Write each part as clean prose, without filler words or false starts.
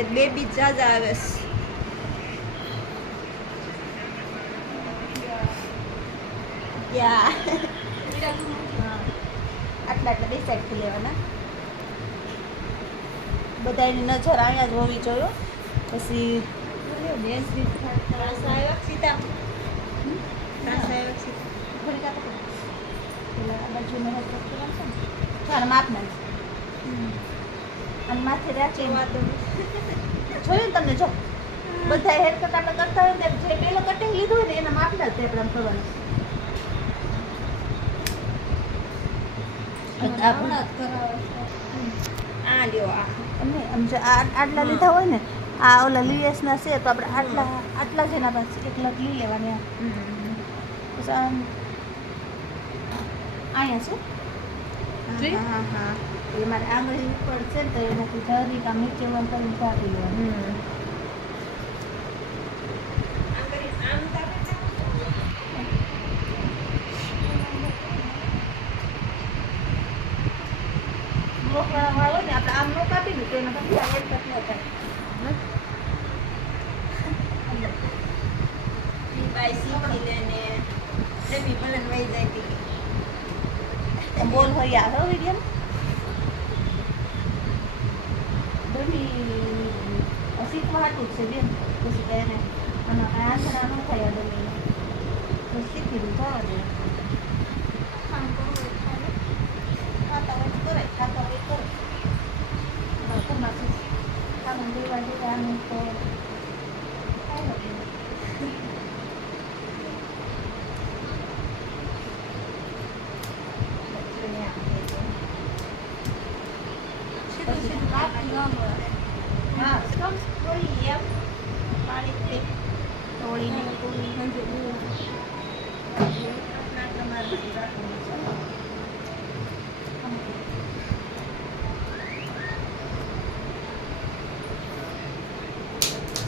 અમારે બેબી જાજા આવે છે. યા આટલા ડિસાઈડ લેવાના. બધાની નજર અહીંયા જ હોવી જોઈએ. પછી સીતા માપના અને માથે રાખી જોયું તમને જો બધા હેર કટ આપણે કરતા હોય ને જે પેલો કટિંગ લીધું હોય ને એના માપના જ આપણે આમ કરવાનું. આ લ્યો આટલા લીધા હોય ને આ ઓલા લીએસના છે તો આપણે આટલા જ એના પાસે એકલા લઈ લેવાની. પછી અહીંયા શું હા એ મારે આંગળી ઉપર છે ને તો એનાથી જરી કામ નીચે કરીને કાપી લેવાનું. મોકળા હોય ને આપણે આમ નો કાપી દઉં તો એના પછી આ એક તક ન થાય. બાઈ શીખી લે ને જમી ભલન વહી જાય હતી બોલ હોય આવે વિડીયો શીખવા હાટું છે બેન. પછી કે એને અને આંધળા ન થાય ડમી શીખી દઉં જવા દે. ખાતા હોય કરે ખાતા હોય કરે ખાવાનું દેવા દેવાનું તો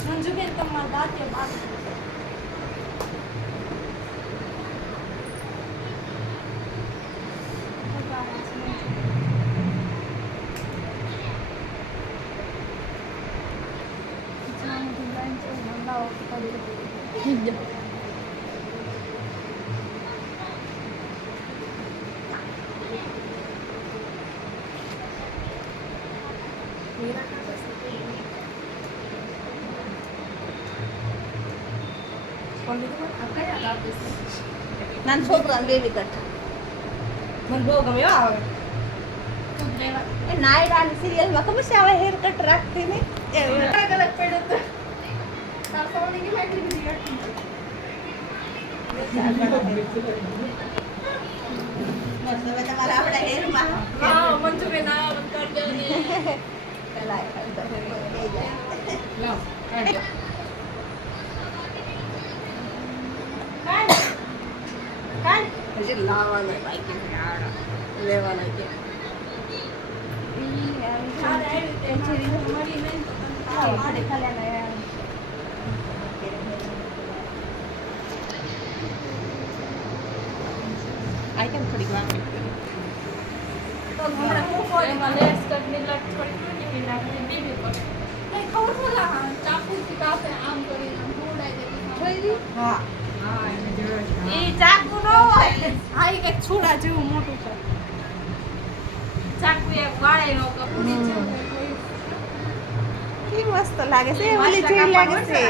મંજુબેન તમારા દાંતે બાકી નાના છોકરાને બેબી કટ મને બહુ ગમે આવે. એ નાયડાની સિરિયલમાં ખબર છે આવે હેર કટ રાખતી ને અલગ અલગ પડ્યો તો તમારા આપણા હેરમાં મંજુબેન હજી લાવવાના બાકી લેવાના કે આ કેમ થોડીક વાર તો હમણાં મૂકો એમાં લેસ કટની લટ થોડી થોડી નાખી દીધી પણ ખબર થોડા ચાકુથી કાપે આમ કરીને જોડાઈ દે હા એ ચાકુ નો હોય આ એક છોડા જેવું મોટું છે ચાકુ એક વાળે નો કપડી જેવું કે મસ્ત લાગે છે ઓલી જેવી લાગે છે